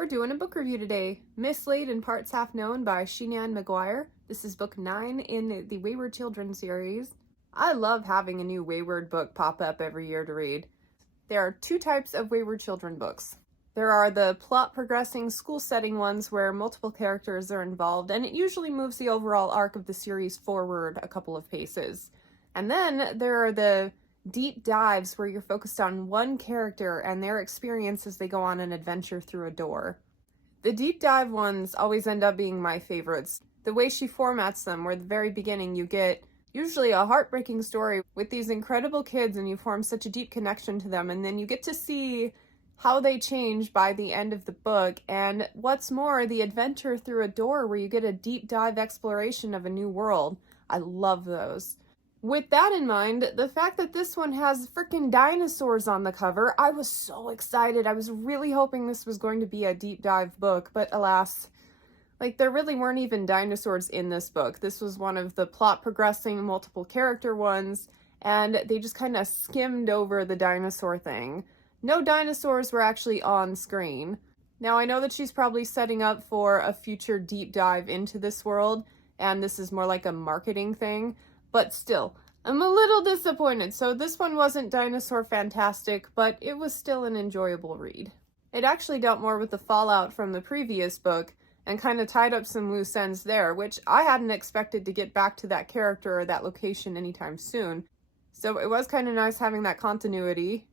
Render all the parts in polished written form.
We're doing a book review today. Mislaid in Parts Half Known by Seanan McGuire. This is book 9 in the Wayward Children series. I love having a new Wayward book pop up every year to read. There are two types of Wayward Children books. There are the plot progressing school setting ones where multiple characters are involved, and it usually moves the overall arc of the series forward a couple of paces. And then there are the deep dives where you're focused on one character and their experience as they go on an adventure through a door. The deep dive ones always end up being my favorites. The way she formats them, where at the very beginning you get usually a heartbreaking story with these incredible kids and you form such a deep connection to them, and then you get to see how they change by the end of the book, and what's more, the adventure through a door where you get a deep dive exploration of a new world. I love those. With that in mind, the fact that this one has freaking dinosaurs on the cover, I was so excited. I was really hoping this was going to be a deep dive book, but alas, there really weren't even dinosaurs in this book. This was one of the plot progressing multiple character ones, and they just kind of skimmed over the dinosaur thing. No dinosaurs were actually on screen. Now, I know that she's probably setting up for a future deep dive into this world, and this is more like a marketing thing. But still, I'm a little disappointed. So this one wasn't dinosaur fantastic, but it was still an enjoyable read. It actually dealt more with the fallout from the previous book and kind of tied up some loose ends there, which I hadn't expected to get back to that character or that location anytime soon. So it was kind of nice having that continuity.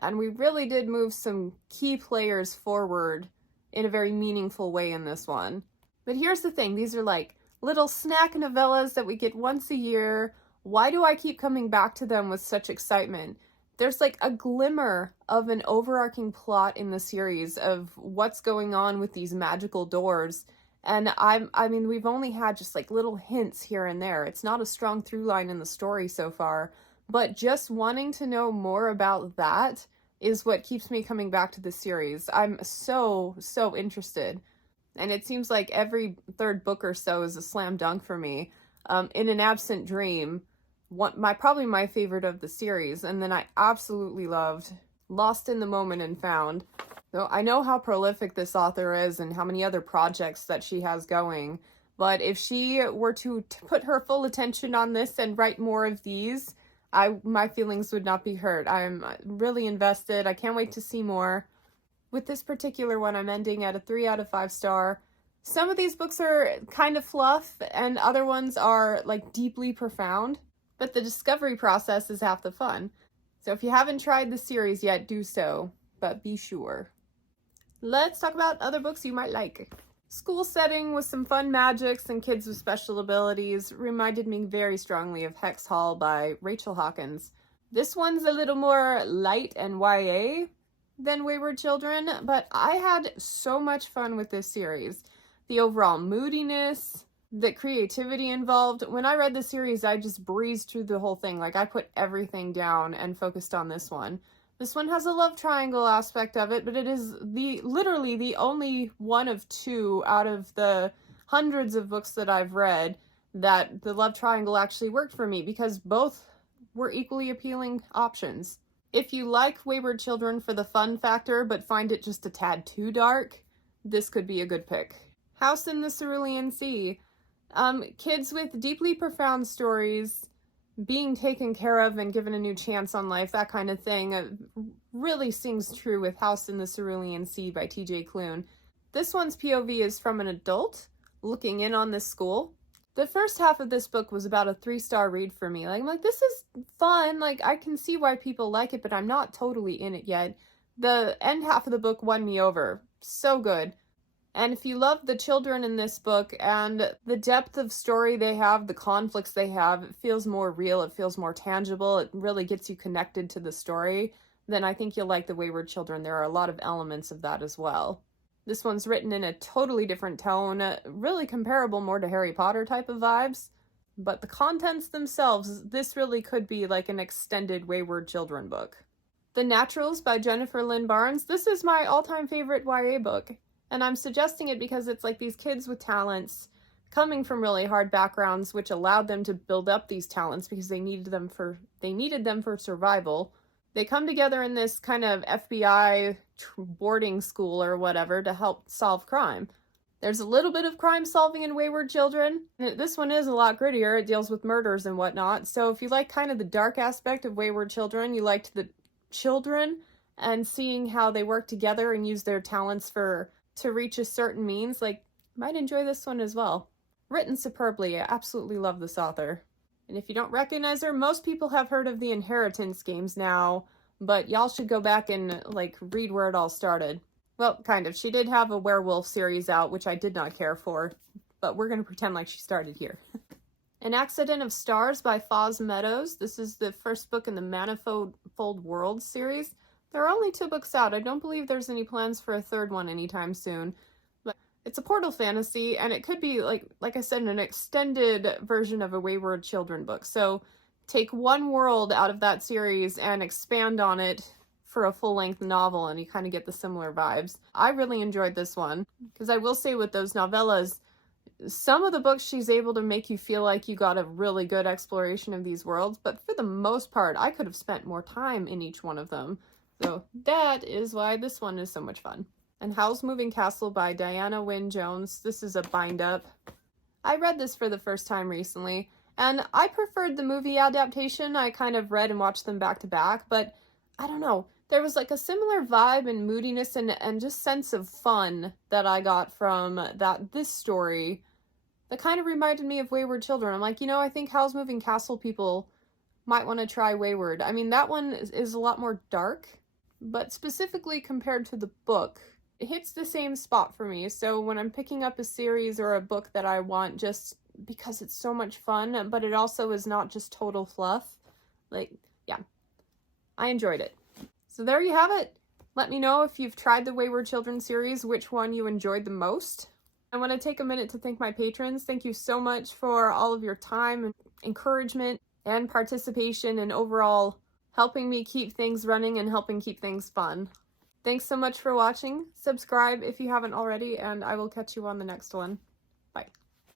And we really did move some key players forward in a very meaningful way in this one. But here's the thing, these are like little snack novellas that we get once a year. Why do I keep coming back to them with such excitement? There's like a glimmer of an overarching plot in the series of what's going on with these magical doors. And I mean, we've only had just like little hints here and there. It's not a strong through line in the story so far, but just wanting to know more about that is what keeps me coming back to the series. I'm so interested. And it seems like every third book or so is a slam dunk for me. In an Absent Dream, probably my favorite of the series, and then I absolutely loved Lost in the Moment and Found. So I know how prolific this author is and how many other projects that she has going, but if she were to put her full attention on this and write more of these, my feelings would not be hurt. I'm really invested. I can't wait to see more. With this particular one, I'm ending at a 3 out of 5 star. Some of these books are kind of fluff, and other ones are like deeply profound, but the discovery process is half the fun. So if you haven't tried the series yet, do so, but be sure. Let's talk about other books you might like. School setting with some fun magics and kids with special abilities reminded me very strongly of Hex Hall by Rachel Hawkins. This one's a little more light and YA than Wayward Children, but I had so much fun with this series. The overall moodiness, the creativity involved. When I read the series, I just breezed through the whole thing. I put everything down and focused on this one. This one has a love triangle aspect of it, but it is literally the only one of two out of the hundreds of books that I've read that the love triangle actually worked for me, because both were equally appealing options. If you like Wayward Children for the fun factor, but find it just a tad too dark, this could be a good pick. House in the Cerulean Sea. Kids with deeply profound stories, being taken care of and given a new chance on life, that kind of thing, really sings true with House in the Cerulean Sea by T.J. Klune. This one's POV is from an adult looking in on this school. The first half of this book was about a 3-star read for me. I'm like, this is fun. I can see why people like it, but I'm not totally in it yet. The end half of the book won me over. So good. And if you love the children in this book and the depth of story they have, the conflicts they have, it feels more real, it feels more tangible, it really gets you connected to the story, then I think you'll like the Wayward Children. There are a lot of elements of that as well. This one's written in a totally different tone, really comparable more to Harry Potter type of vibes, but the contents themselves, this really could be like an extended Wayward Children book. The Naturals by Jennifer Lynn Barnes. This is my all-time favorite YA book, and I'm suggesting it because it's like these kids with talents coming from really hard backgrounds, which allowed them to build up these talents because they needed them for survival. They come together in this kind of FBI boarding school or whatever to help solve crime. There's a little bit of crime solving in Wayward Children. This one is a lot grittier. It deals with murders and whatnot. So if you like kind of the dark aspect of Wayward Children, you liked the children and seeing how they work together and use their talents to reach a certain means, like, might enjoy this one as well. Written superbly. I absolutely love this author. And if you don't recognize her, most people have heard of the Inheritance games now, but y'all should go back and like read where it all started. Well, kind of. She did have a werewolf series out, which I did not care for, but we're going to pretend like she started here. An Accident of Stars by Foz Meadows. This is the first book in the Manifold Worlds series. There are only 2 books out. I don't believe there's any plans for a 3rd one anytime soon. But it's a portal fantasy, and it could be, like I said, an extended version of a Wayward Children book. So take one world out of that series and expand on it for a full-length novel, and you kind of get the similar vibes. I really enjoyed this one, because I will say with those novellas, some of the books she's able to make you feel like you got a really good exploration of these worlds, but for the most part, I could have spent more time in each one of them. So that is why this one is so much fun. And Howl's Moving Castle by Diana Wynne Jones. This is a bind-up. I read this for the first time recently, and I preferred the movie adaptation. I kind of read and watched them back to back, but I don't know. There was like a similar vibe and moodiness and just sense of fun that I got from this story that kind of reminded me of Wayward Children. I'm like, I think Howl's Moving Castle people might want to try Wayward. I mean, that one is a lot more dark, but specifically compared to the book, it hits the same spot for me. So when I'm picking up a series or a book that I want just because it's so much fun, but it also is not just total fluff, like, yeah, I enjoyed it. So there you have it. Let me know if you've tried the Wayward Children series, which one you enjoyed the most. I want to take a minute to thank my patrons. Thank you so much for all of your time and encouragement and participation and overall helping me keep things running and helping keep things fun. Thanks so much for watching. Subscribe if you haven't already, and I will catch you on the next one. Bye.